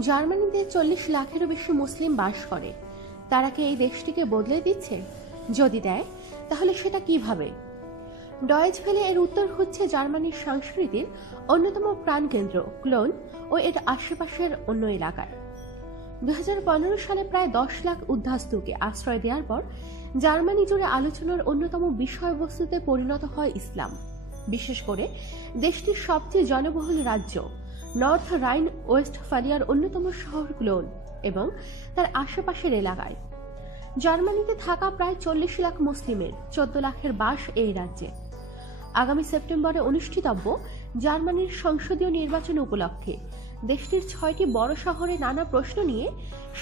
জার্মানিতে 40 লাখেরও বেশি মুসলিম বাস করে। তারা কি এই দেশটিকে বদলে দিচ্ছে? যদি দেয়, তাহলে সেটা কিভাবে? ডয়েচ ভেলে এর উত্তর হচ্ছে জার্মানির সংস্কৃতির অন্যতম প্রাণকেন্দ্র ক্লোন ও এর আশেপাশের অন্য এলাকায়। 2015 সালে প্রায় 10 লাখ উদ্বাস্তুকে আশ্রয় দেওয়ার পর জার্মানি জুড়ে আলোচনার অন্যতম বিষয়বস্তুতে পরিণত হয় ইসলাম, বিশেষ করে দেশটির সবচেয়ে জনবহুল রাজ্য নর্থ রাইন ওয়েস্টফালিয়ার অন্যতম শহর ক্লোন এবং তার আশেপাশের এলাকায়। জার্মানিতে থাকা প্রায় 40 লাখ মুসলিমের 14 লাখের বাস এই রাজ্যে। আগামী সেপ্টেম্বরে অনুষ্ঠিতব্য জার্মানির সংসদীয় নির্বাচন উপলক্ষে দেশটির 6টি বড় শহরে নানা প্রশ্ন নিয়ে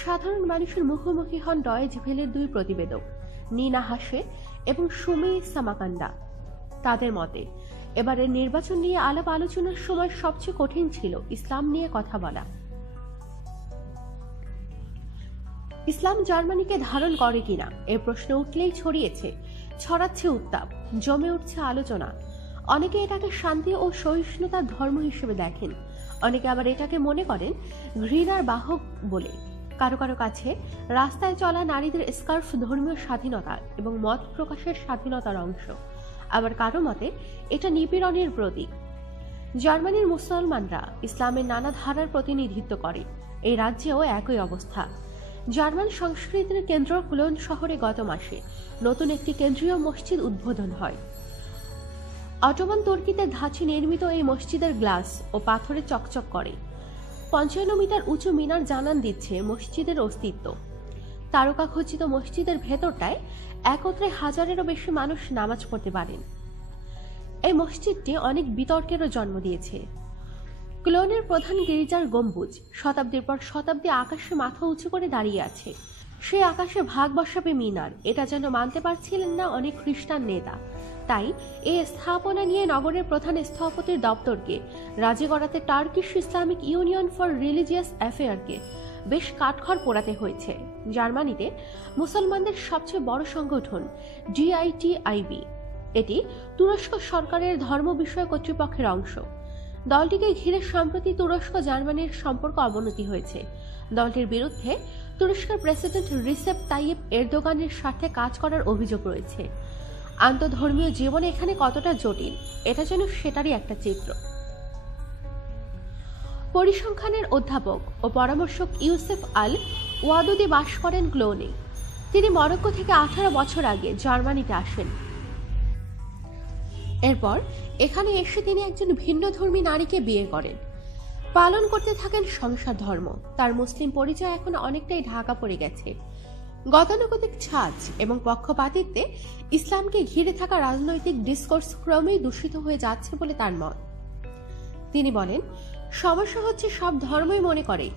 সাধারণ মানুষের মুখোমুখি হন ডয়েচ ভেলের দুই প্রতিবেদক নিনা হাসে এবং সুমি সামাকান্দা। তাদের মতে, এবারের নির্বাচন নিয়ে আলাপ আলোচনার সময় সবচেয়ে কঠিন ছিল ইসলাম নিয়ে কথা বলা। ইসলাম জার্মানিকে ধারণ করে কিনা এ প্রশ্ন উঠলেই ছড়াচ্ছে উত্তাপ, জমে উঠছে আলোচনা। অনেকে এটাকে শান্তি ও সহিষ্ণুতার ধর্ম হিসেবে দেখেন, অনেকে আবার এটাকে মনে করেন ঘৃণার বাহক বলে। কারো কারো কাছে রাস্তায় চলা নারীদের স্কার্ফ ধর্মীয় স্বাধীনতা এবং মত প্রকাশের স্বাধীনতার অংশ, আবার কারো মতে এটা নিপীড়নের প্রতীক। জার্মানির মুসলমানরা ইসলামের নানা ধারার প্রতিনিধিত্ব করে। এই রাজ্যেও একই অবস্থা। জার্মান সংস্কৃতির কেন্দ্র ক্লোন শহরে গত মাসে নতুন একটি কেন্দ্রীয় মসজিদ উদ্বোধন হয়। অটোমান তুর্কিতে ধাঁচে নির্মিত এই মসজিদের গ্লাস ও পাথরে চকচক করে। 55 মিটার উঁচু মিনার জানান দিচ্ছে মসজিদের অস্তিত্ব। তারকা খচিত মসজিদের ভেতরটায় একত্রে 1000-এরও বেশি মানুষ নামাজ পড়তে পারেন। এই মসজিদটি অনেক বিতর্কেরও জন্ম দিয়েছে। ক্লোনের প্রধান গির্জার গম্বুজ শতাব্দীর পর শতাব্দী আকাশে মাথা উঁচু করে দাঁড়িয়ে আছে। সেই আকাশে ভাগ বসাবে মিনার, এটা যেন মানতে পারছিলেন না অনেক খ্রিস্টান নেতা। তাই এই স্থাপনা নিয়ে নগরের প্রধান স্থপতির দপ্তরকে রাজি করাতে Turkish Islamic union for religious অ্যাফেয়ারকে বেশ কাঠখড় পোড়াতে হয়েছে। জার্মানিতে মুসলমানদের সবচেয়ে বড় সংগঠন ডিআইটিআইবি, এটি তুরস্ক সরকারের ধর্ম বিষয় কর্তৃপক্ষের অংশ। দলটিকে ঘিরে সম্প্রতি তুরস্ক জার্মানির সম্পর্ক অবনতি হয়েছে। দলটির বিরুদ্ধে তুরস্কের প্রেসিডেন্ট রিসেপ তাইয়েপ এরদোগানের স্বার্থে কাজ করার অভিযোগ রয়েছে। আন্তঃধর্মীয় জীবন এখানে কতটা জটিল, এটা যেন সেটারই একটা চিত্র। পরিসংখ্যানের অধ্যাপক ও পরামর্শক ইউসেফ আল ওয়াদুদি বাস করেন ক্লোনে। তিনি মরক্কো থেকে 18 বছর আগে জার্মানিতে আসেন। এরপর এখানে এসে তিনি একজন ভিন্নধর্মী নারীকে বিয়ে করেন, পালন করতে থাকেন সংসার ধর্ম। তার মুসলিম পরিচয় এখন অনেকটাই ঢাকা পড়ে গেছে। গতানুগতিক ছাঁচ এবং পক্ষপাতিত্বে ইসলামকে ঘিরে থাকা রাজনৈতিক ডিসকোর্স ক্রমেই দূষিত হয়ে যাচ্ছে বলে তার মত। তিনি বলেন, সমস্যা হচ্ছে সব ধর্মই মনে করে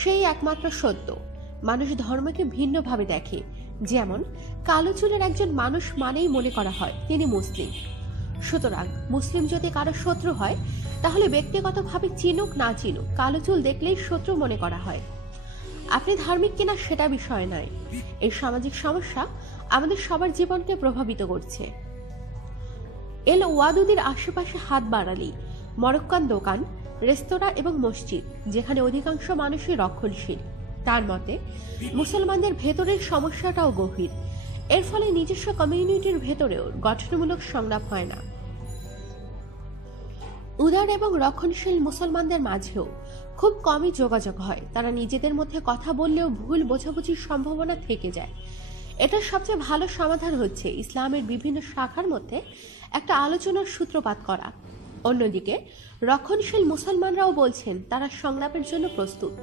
সেই একমাত্র সত্য। মানুষ ধর্মকে ভিন্নভাবে দেখে। যেমন কালো চুলের একজন মানুষ মানেই মনে করা হয় তিনি মুসলিম। সুতরাং মুসলিম যদি কারো শত্রু হয়, তাহলে ব্যক্তিগতভাবে চিনুক না চিনুক কালো চুল দেখলেই শত্রু মনে করা হয়। আপনি ধার্মিক কিনা সেটা বিষয় নয়। এই সামাজিক সমস্যা আমাদের সবার জীবনকে প্রভাবিত করছে। এল ওয়াদুদির আশেপাশে হাত বাড়ালেই মরক্কান দোকান, রেস্তোরাঁ এবং মসজিদ, যেখানে অধিকাংশ মানুষই রক্ষণশীল। তার মতে মুসলমানদের ভেতরের সমস্যাটাও গভীর। এর ফলে নিজস্ব কমিউনিটির ভেতরেও গঠনমূলক সংলাপ হয় না। উদার এবং রক্ষণশীল মুসলমানদের মাঝেও খুব কমই যোগাযোগ হয়। তারা নিজেদের মধ্যে কথা বললেও ভুল বোঝাবুঝির সম্ভাবনা থেকে যায়। এটার সবচেয়ে ভালো সমাধান হচ্ছে ইসলামের বিভিন্ন শাখার মধ্যে একটা আলোচনার সূত্রপাত করা। অন্যদিকে রক্ষণশীল মুসলমানরাও বলছেন তারা সংলাপের জন্য প্রস্তুত।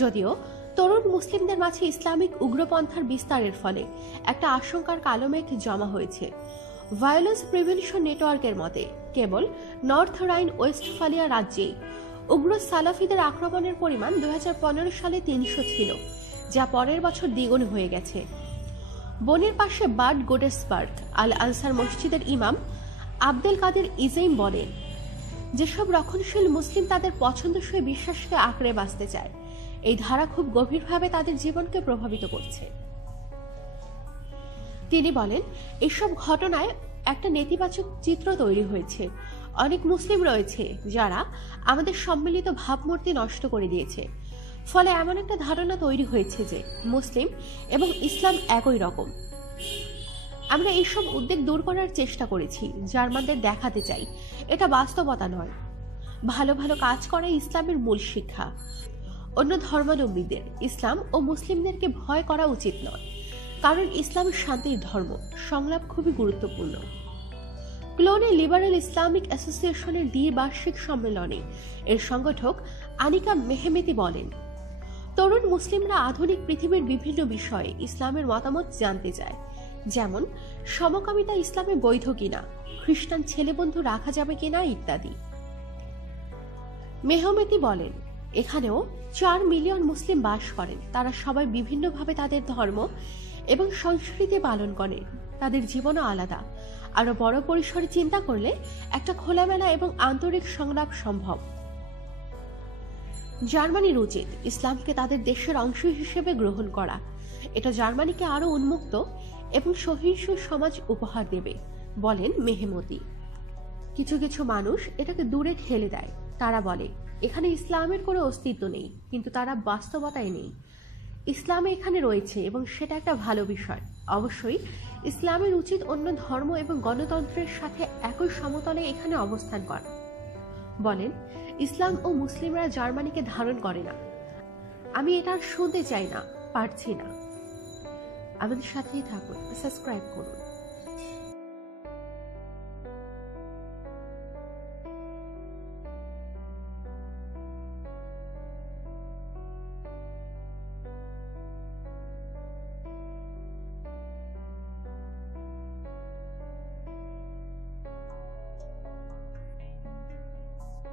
যদিও তরুণ মুসলিমদের মাঝে ইসলামিক উগ্রপন্থার বিস্তারের ফলে একটা আশঙ্কার কালো মেঘ জমা হয়েছে। ভায়োলেন্স প্রিভেনশন নেটওয়ার্কের মতে কেবল নর্থ রাইন ওয়েস্টফালিয়া রাজ্যে উগ্র সালাফিদের আক্রমণের পরিমাণ 2015 সালে 300 ছিল, যা পরের বছর দ্বিগুণ হয়ে গেছে। বনের পাশে বাড গোডেসবার্গ আল আনসার মসজিদের ইমাম আব্দেল কাদের ইজেইম বলেন, যেসব রক্ষণশীল মুসলিম তাদের পছন্দসই বিশ্বাসকে আঁকড়ে বাঁচতে চায়, এই ধারা খুব গভীরভাবে তাদের জীবনকে প্রভাবিত করছে। তিনি বলেন, এসব ঘটনায় একটা নেতিবাচক চিত্র তৈরি হয়েছে। অনেক মুসলিম রয়েছে যারা আমাদের সম্মিলিত ভাবমূর্তি নষ্ট করে দিয়েছে। ফলে এমন একটা ধারণা তৈরি হয়েছে যে মুসলিম এবং ইসলাম একই রকম। আমরা এইসব উদ্বেগ দূর করার চেষ্টা করেছি, জার্মানদের দেখাতে চাই এটা বাস্তবতা নয়। ভালো ভালো কাজ করা ইসলামের মূল শিক্ষা। অন্য ধর্মাবলম্বীদের ইসলাম ও মুসলিমদেরকে ভয় করা উচিত নয়, কারণ ইসলাম শান্তির ধর্ম। সংলাপ খুবই গুরুত্বপূর্ণ। ক্লোনে লিবারেল ইসলামিক অ্যাসোসিয়েশনের দ্বিবার্ষিক সম্মেলনে এর সংগঠক আনিকা মেহমেতি বলেন, তরুণ মুসলিমরা আধুনিক পৃথিবীর বিভিন্ন বিষয়ে ইসলামের মতামত জানতে চায়, যেমন সমকামিতা ইসলামে বৈধ কিনা, খ্রিস্টান ছেলেবন্ধু রাখা যাবে কিনা ইত্যাদি। মেহমেতি বলেন, এখানেও 4 মিলিয়ন মুসলিম বাস করেন। তারা সবাই বিভিন্নভাবে তাদের ধর্ম এবং সংস্কৃতি পালন করে। তাদের জীবনও আলাদা। আরো বড় পরিসরে চিন্তা করলে একটা খোলামেলা এবং আন্তরিক সংলাপ সম্ভব। জার্মানির উচিত ইসলামকে তাদের দেশের অংশ হিসেবে গ্রহণ করা। এটা জার্মানিকে আরো উন্মুক্ত এবং সহিষ্ণু সমাজ উপহার দেবে, বলেন মেহমেতি। কিছু কিছু মানুষ এটাকে দূরে ঠেলে দেয়। তারা বলে এখানে ইসলামের কোনো অস্তিত্ব নেই, কিন্তু তারা বাস্তবতায় নেই। ইসলামে এখানে রয়েছে এবং সেটা একটা ভালো বিষয়। অবশ্যই ইসলামের উচিত অন্য ধর্ম এবং গণতন্ত্রের সাথে একই সমতলে এখানে অবস্থান করা। বলেন, ইসলাম ও মুসলিমরা জার্মানিকে ধারণ করে না। আমি এটা আর শুনতে চাই না, পারছি না। আমাদের সাথেই থাকুন, সাবস্ক্রাইব করুন।